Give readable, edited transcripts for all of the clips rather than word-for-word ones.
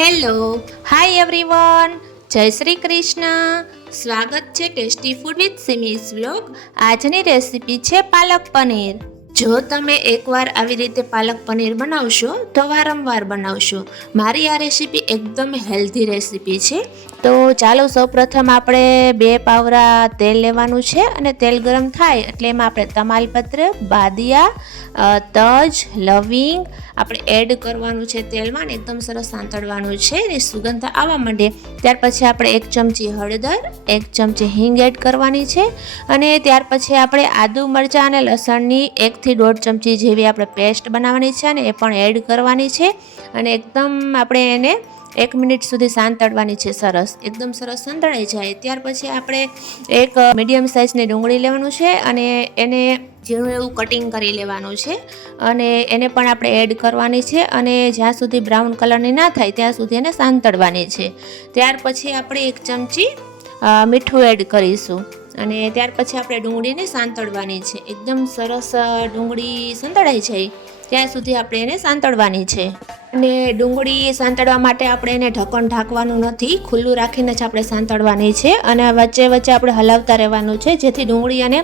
Hello, hi everyone, જય શ્રી કૃષ્ણ. સ્વાગત છે ટેસ્ટી ફૂડ વિથ સિમીઝ વ્લોગ. આજની રેસીપી છે પાલક પનીર. જો તમે એકવાર આવી રીતે પાલક પનીર બનાવશો તો વારંવાર બનાવશો. મારી આ રેસીપી એકદમ હેલ્ધી રેસીપી છે. તો ચાલો સૌપ્રથમ આપણે 2 પાવરા તેલ લેવાનું છે અને તેલ ગરમ થાય એટલે એમાં આપણે તમાલપત્ર, બાદિયા, તજ, લવિંગ આપણે એડ કરવાનું છે તેલમાં ને એકદમ સરસ સાંતળવાનું છે એની સુગંધ આવવા માંડે ત્યાર પછી આપણે 1 ચમચી હળદર, 1 ચમચી હિંગ એડ કરવાની છે અને ત્યાર પછી આપણે આદુ, મરચાં અને લસણની 1 થી 1.5 ચમચી જેવી આપણે પેસ્ટ બનાવવાની છે અને એ પણ એડ કરવાની છે અને એકદમ આપણે એને 1 મિનિટ સુધી સાંતળવાની છે. એકદમ સરસ સાંતળાઈ જાય ત્યાર પછી આપણે એક મીડિયમ સાઇઝની ડુંગળી લેવાનું છે અને એને ઝીણું એવું કટિંગ કરી લેવાનું છે અને એને પણ આપણે એડ કરવાની છે અને જ્યાં સુધી બ્રાઉન કલરની ના થાય ત્યાં સુધી એને સાંતળવાની છે. ત્યાર પછી આપણે 1 ચમચી મીઠું એડ કરીશું અને ત્યાર પછી આપણે ડુંગળીને સાંતળવાની છે. એકદમ સરસ ડુંગળી સાંતળાઈ જાય ત્યાં સુધી આપણે એને સાંતળવાની છે અને ડુંગળી સાંતળવા માટે આપણે એને ઢક્કણ ઢાંકવાનું નથી, ખુલ્લું રાખીને જ આપણે સાંતળવાની છે અને વચ્ચે વચ્ચે આપણે હલાવતા રહેવાનું છે જેથી ડુંગળી અને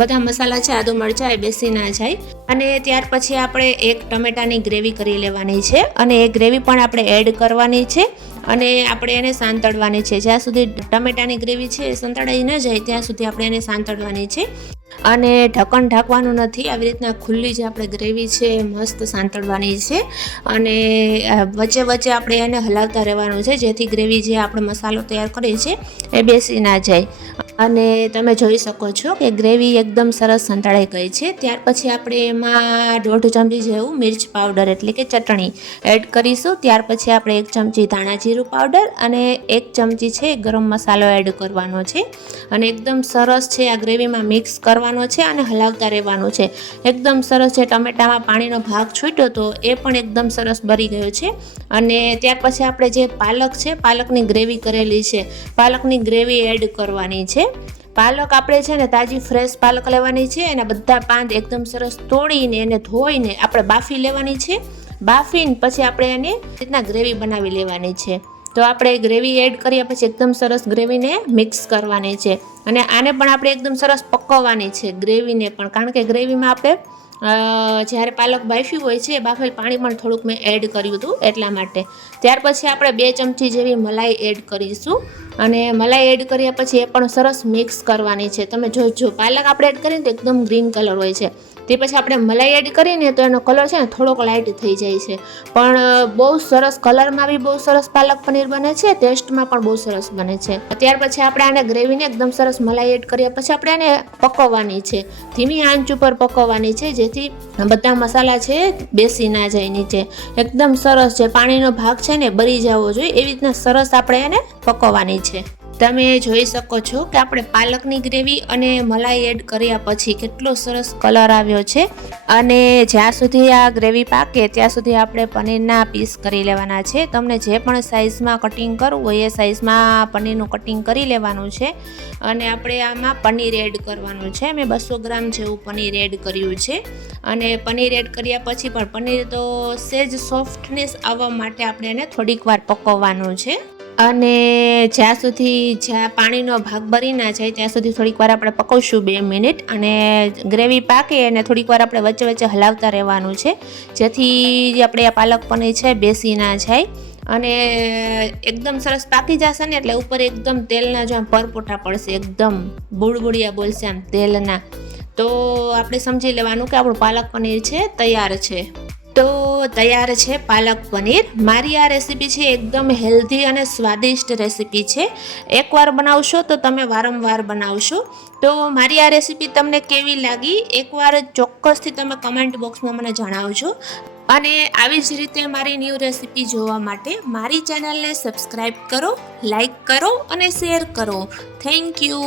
બધા મસાલા છે, આદુ મરચાં એ બેસી ના જાય. અને ત્યાર પછી આપણે 1 ટમેટાની ગ્રેવી કરી લેવાની છે અને એ ગ્રેવી પણ આપણે એડ કરવાની છે અને આપણે એને સાંતળવાની છે. જ્યાં સુધી ટમેટાની ગ્રેવી છે એ સંતળાઈ ન જાય ત્યાં સુધી આપણે એને સાંતળવાની છે અને ઢક્કણ ઢાંકવાનું નથી. આવી રીતના ખુલ્લી જે આપણે ગ્રેવી છે એ મસ્ત સાંતળવાની છે અને વચ્ચે વચ્ચે આપણે એને હલાવતા રહેવાનું છે જેથી ગ્રેવી જે આપણે મસાલો તૈયાર કરીએ છીએ એ બેસી ના જાય. અને તમે જોઈ શકો છો કે ગ્રેવી એકદમ સરસ સંતળાઈ ગઈ છે. ત્યાર પછી આપણે એમાં 1.5 ચમચી જેવું મિર્ચ પાવડર એટલે કે ચટણી એડ કરીશું. ત્યાર પછી આપણે 1 ચમચી ધાણા જીરું પાવડર અને 1 ચમચી છે ગરમ મસાલો એડ કરવાનો છે અને એકદમ સરસ છે આ ગ્રેવીમાં મિક્સ કરવાનો છે અને હલાવતા રહેવાનું છે. એકદમ સરસ છે ટમેટામાં પાણીનો ભાગ છૂટ્યો તો એ પણ એકદમ સરસ બળી ગયો છે અને ત્યાર પછી આપણે જે પાલક છે, પાલકની ગ્રેવી કરેલી છે, પાલકની ગ્રેવી એડ કરવાની છે. પાલક આપણે છે ને તાજી ફ્રેશ પાલક લેવાની છે એના બધા પાંદ એકદમ સરસ તોડીને એને ધોઈને આપણે બાફી લેવાની છે. બાફીને પછી આપણે એની રીતના ગ્રેવી બનાવી લેવાની છે. તો આપણે ગ્રેવી એડ કર્યા પછી એકદમ સરસ ગ્રેવીને મિક્સ કરવાની છે અને આને પણ આપણે એકદમ સરસ પકવવાની છે ગ્રેવીને પણ, કારણ કે ગ્રેવીમાં આપણે જ્યારે પાલક બાફી હોય છે બાફેલ પાણી પણ થોડુંક મેં એડ કર્યું હતું એટલા માટે. ત્યાર પછી આપણે 2 ચમચી જેવી મલાઈ એડ કરીશું અને મલાઈ એડ કર્યા પછી એ પણ સરસ મિક્સ કરવાની છે. તમે જોજો પાલક આપણે એડ કરીને તો એકદમ ગ્રીન કલર હોય છે, તે પછી આપણે મલાઈ એડ કરીને તો એનો કલર છે ને થોડોક લાઇટ થઈ જાય છે પણ બહુ સરસ કલરમાં બી બહુ સરસ પાલક પનીર બને છે, ટેસ્ટમાં પણ બહુ સરસ બને છે. ત્યાર પછી આપણે આને ગ્રેવીને એકદમ સરસ મલાઈ એડ કર્યા પછી આપણે એને પકવવાની છે, ધીમી આંચ ઉપર પકવવાની છે જેથી બધા મસાલા છે બેસી ના જાય નીચે. એકદમ સરસ છે પાણીનો ભાગ છે ને બળી જવો જોઈએ એવી રીતના સરસ આપણે એને પકવવાની છે. તમે જોઈ શકો છો કે આપણે પાલકની ગ્રેવી અને મલાઈ એડ કર્યા પછી કેટલો સરસ કલર આવ્યો છે અને જ્યાં સુધી આ ગ્રેવી પાકે ત્યાં સુધી આપણે પનીરના પીસ કરી લેવાના છે. તમને જે પણ સાઇઝમાં કટિંગ કરવું હોય એ સાઇઝમાં પનીરનું કટિંગ કરી લેવાનું છે અને આપણે આમાં પનીર એડ કરવાનું છે. મેં 200 ગ્રામ જેવું પનીર એડ કર્યું છે અને પનીર એડ કર્યા પછી પણ પનીર તો સેજ સોફ્ટનેસ આવવા માટે આપણે એને થોડીક વાર પકવવાનું છે અને જ્યાં પાણીનો ભાગ બળી ના જાય ત્યાં સુધી થોડીક વાર આપણે પકવશું 2 મિનિટ અને ગ્રેવી પાકે અને થોડીક વાર આપણે વચ્ચે વચ્ચે હલાવતા રહેવાનું છે જેથી આપણે આ પાલક પનીર છે બેસી ના જાય અને એકદમ સરસ પાકી જશે ને એટલે ઉપર એકદમ તેલના જો આમ પરપોટા પડશે, એકદમ બુડબુડિયા બોલશે આમ તેલના, તો આપણે સમજી લેવાનું કે આપણું પાલક પનીર છે તૈયાર છે. તો તૈયાર છે પાલક પનીર. મારી આ રેસીપી છે એકદમ હેલ્ધી અને સ્વાદિષ્ટ રેસીપી છે. એકવાર બનાવશો તો તમે વારંવાર બનાવશો. તો મારી આ રેસીપી તમને કેવી લાગી એકવાર ચોક્કસથી તમે કમેન્ટ બોક્સમાં મને જણાવજો અને આવી જ રીતે મારી ન્યૂ રેસીપી જોવા માટે મારી ચેનલને સબસ્ક્રાઈબ કરો, લાઈક કરો અને શેર કરો. Thank you.